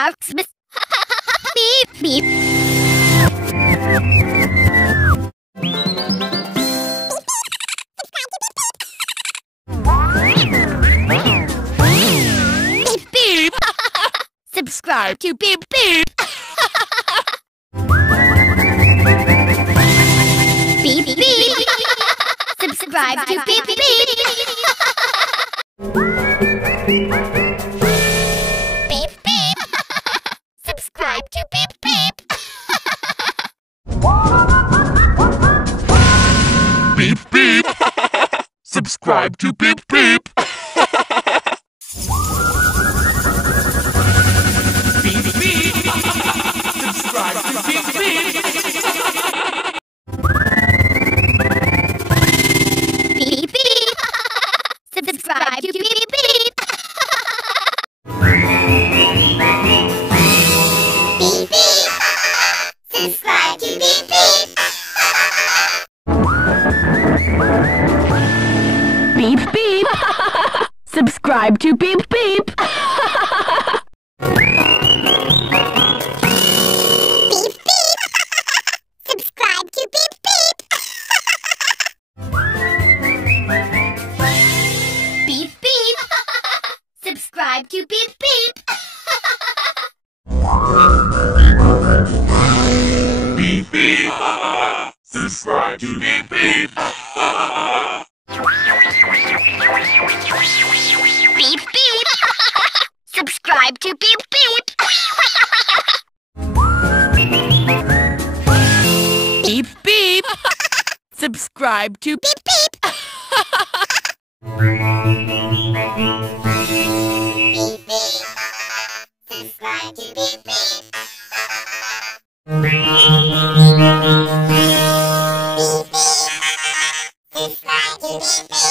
Xmas. Beep, beep. Beep, beep. Subscribe to Beep, beep. Beep, beep. Subscribe to Beep, beep. Beep, beep. Subscribe to Beep, beep. Beep beep. Subscribe to Beep beep. Beep beep. Subscribe to Beep beep. Beep, beep. Subscribe to Beep, beep. Beep, beep. Subscribe to Beep, beep. Beep beep. Subscribe to Beep beep. Beep, beep. Subscribe to Beep, beep. Beep, beep. Subscribe to Beep, beep. Beep beep. Subscribe to Beep beep. Beep, beep. Subscribe to Beep, beep. Beep beep. Subscribe to Beep, beep. Beep, beep. Subscribe to Beep, beep. Beep, beep. Subscribe to Beep, beep.